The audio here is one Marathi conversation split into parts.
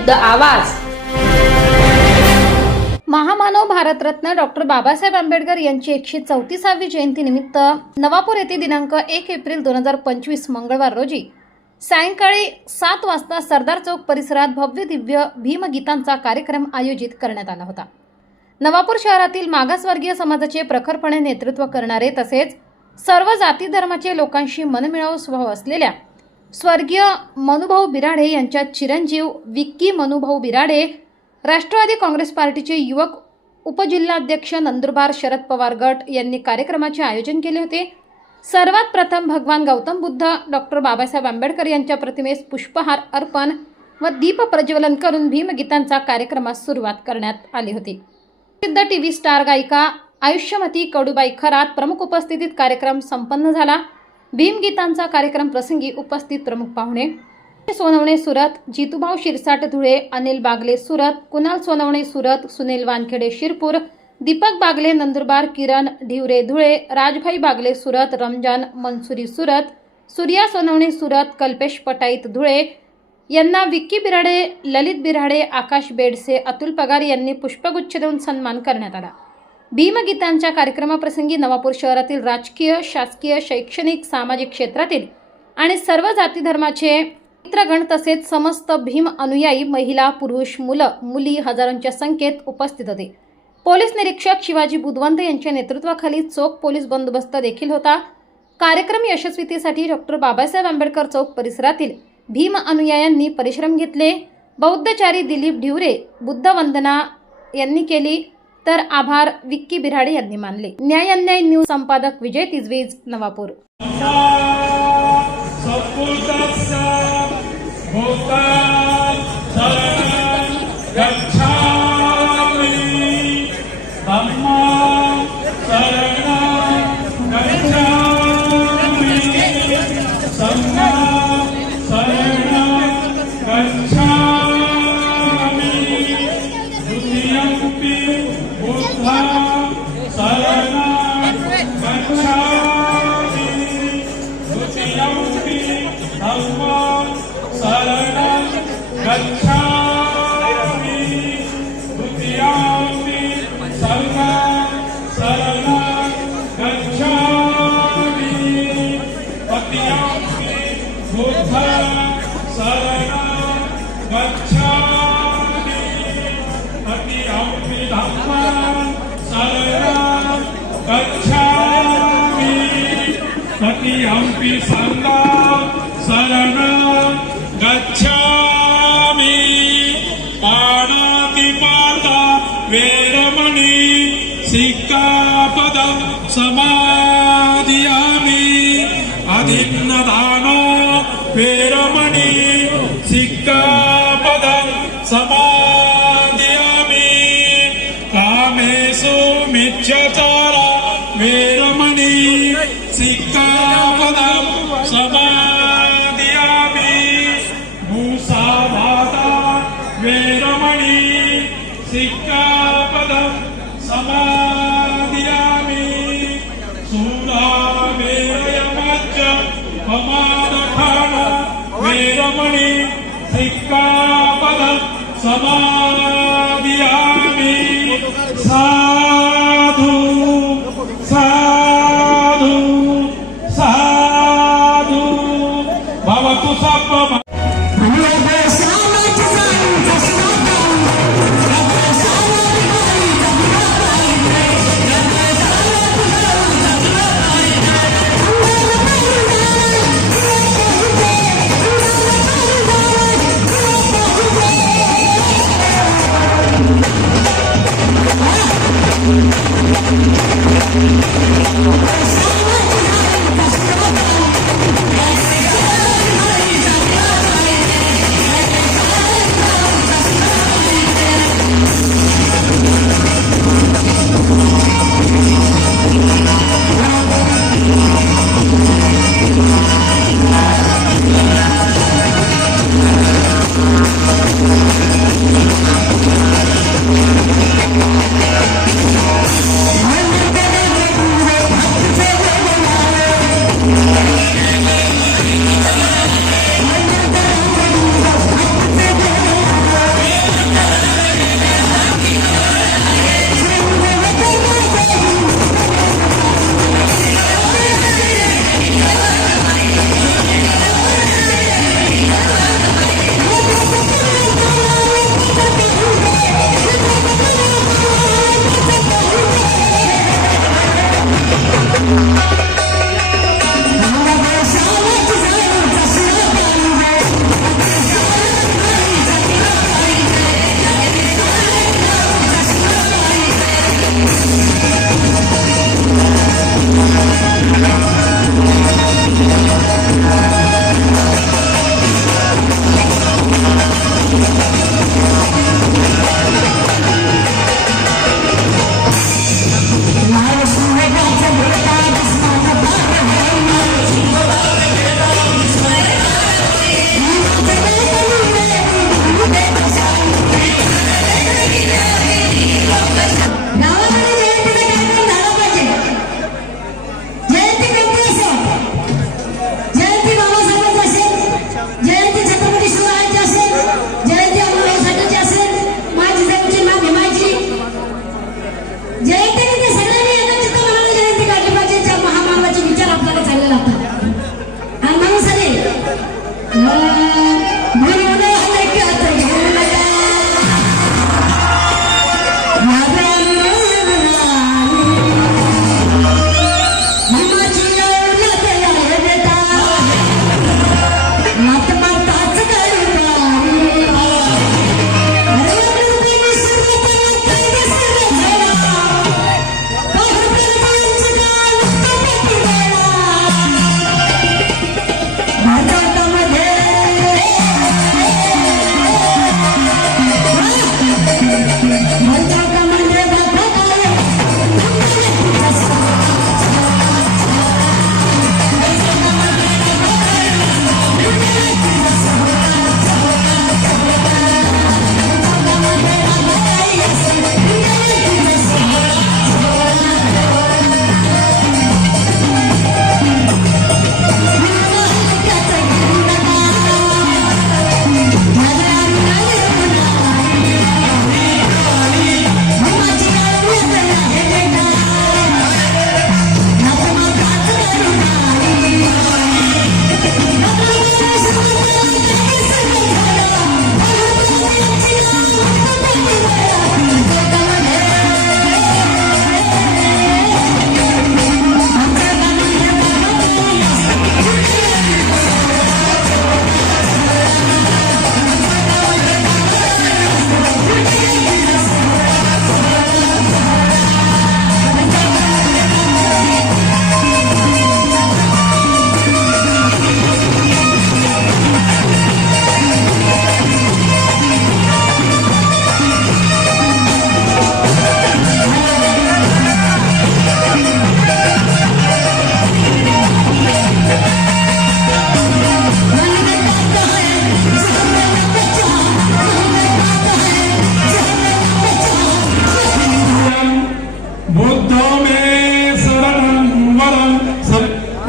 विरुद्ध आवाज। महामानव भारतरत्न डॉक्टर बाबासाहेब आंबेडकर यांची 134वी जयंतीनिमित्त नवापूर येथे दिनांक 1 एप्रिल 2025 मंगळवार रोजी सायंकाळी 7 वाजता सरदार चौक परिसरात भव्य दिव्य भीमगीतांचा कार्यक्रम आयोजित करण्यात आला होता। नवापूर शहरातील मागासवर्गीय समाजाचे प्रखरपणे नेतृत्व करणारे तसेच सर्व जाती धर्माचे लोकांशी मनमिळावू स्वभाव असलेल्या स्वर्गीय मनुभाऊ बिराडे यांच्या चिरंजीव विक्की मनुभाऊ बिराडे, राष्ट्रवादी काँग्रेस पार्टीचे युवक उपजिल्हाध्यक्ष नंदुरबार शरद पवार गट यांनी कार्यक्रमाचे आयोजन केले होते। सर्वात प्रथम भगवान गौतम बुद्ध डॉक्टर बाबासाहेब आंबेडकर यांच्या प्रतिमेस पुष्पहार अर्पण व दीप प्रज्वलन करून भीमगीतांचा कार्यक्रमास सुरुवात करण्यात आली होती। प्रसिद्ध टीव्ही स्टार गायिका आयुष्यमती कडूबाई खरात प्रमुख उपस्थितीत कार्यक्रम संपन्न झाला। भीमगीतांचा कार्यक्रम प्रसंगी उपस्थित प्रमुख पाहुणे सोनवणे सुरत, जितूभाऊ शिरसाट धुळे, अनिल बागले सुरत, कुणाल सोनवणे सुरत, सुनील वानखेडे शिरपूर, दीपक बागले नंदुरबार, किरण ढिवरे धुळे, राजभाई बागले सुरत, रमजान मंसुरी सुरत, सूर्या सोनवणे सुरत, कल्पेश पटाईत धुळे यांना विक्की बिराडे, ललित बिराडे, आकाश बेडसे, अतुल पगार यांनी पुष्पगुच्छ देऊन सन्मान करण्यात आला। भीमगीतांच्या कार्यक्रमाप्रसंगी नवापूर शहरातील राजकीय, शासकीय, शैक्षणिक, सामाजिक क्षेत्रातील आणि सर्व जाती धर्माचे मित्रगण तसेच समस्त भीम अनुयायी महिला, पुरुष, मुलं, मुली हजारोंच्या संख्येत उपस्थित होते। पोलीस निरीक्षक शिवाजी बुधवंत यांच्या नेतृत्वाखाली चोख पोलीस बंदोबस्त देखील होता। कार्यक्रम यशस्वीतेसाठी डॉक्टर बाबासाहेब आंबेडकर चौक परिसरातील भीम अनुयायांनी परिश्रम घेतले। बौद्धचारी दिलीप ढिवरे बुद्ध वंदना यांनी केली तर आभार विक्की बिराडे यांनी मानले। न्याय अन्याय न्यूज संपादक विजय तिजवीज, नवापूर। हम्पी संगा शरणं गच्छामि पाणातिपाता वेरमणि सिक्खापदं समादियामि अदिन्नदानो वेरमणि सिक्खापदं समादियामि कामेषु मिथ्याचारा वेरमणि सिक्खापदं समादियामि मुसावादा वेरमणि सिक्खापदं समादियामि सूरावेरयमच्च पमादखाना वेरमणि सिक्खापदं समादियामि साधु साधु साधु भवतु सप्पम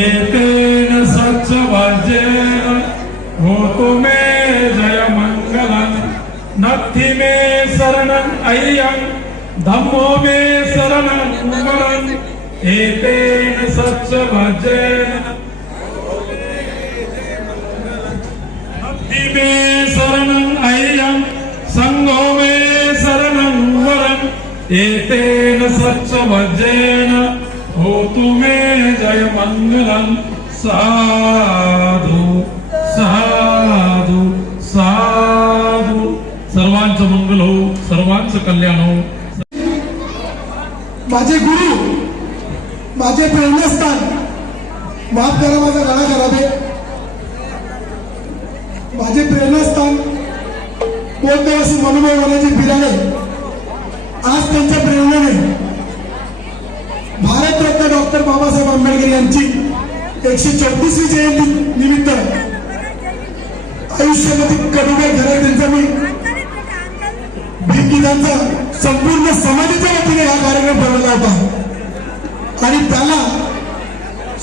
एतेन सच्चवाज्येन होतु मे जय मंगलम् नत्थि मे शरणं अय्यं धम्मो मे शरणं वरम् एतेन सच्चवाज्येन नत्थि मे शरणं अय्यं संघो मे शरणं वरम् एतेन सच्चवाज्येन होतु मे जय मंगलम् साधु साधु साधु सर्वांचं मंगल हो सर्वांचं कल्याण हो. माझे गुरु माझे प्रेरणास्थान माफ करा माझा गाणं खराब आहे. माझे प्रेरणास्थान कोणत्यावेळेस मनोमय वनाचे फिराले आज त्यांच्या प्रेरणेने भारतरत्न डॉक्टर बाबासाहेब आंबेडकर यांची 134वी जयंती निमित्त आयुष्यामध्ये कडुबे घरात त्यांचा मी भीमगीतांचा संपूर्ण समाजाच्या वतीने हा कार्यक्रम बनवला होता आणि त्याला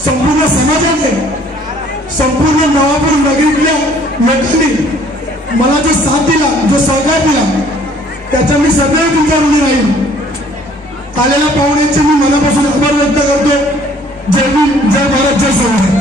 संपूर्ण समाजाने संपूर्ण नवापूर नगरीतल्या लोकांनी मला जो साथ दिला जो सहकार दिला त्याचा मी सदैव तुमच्या ऋणी राहील. आलेल्या पाहुण्यांचे मी मनापासून आभार व्यक्त करतो. जय भीम जय भारत जय संविधान.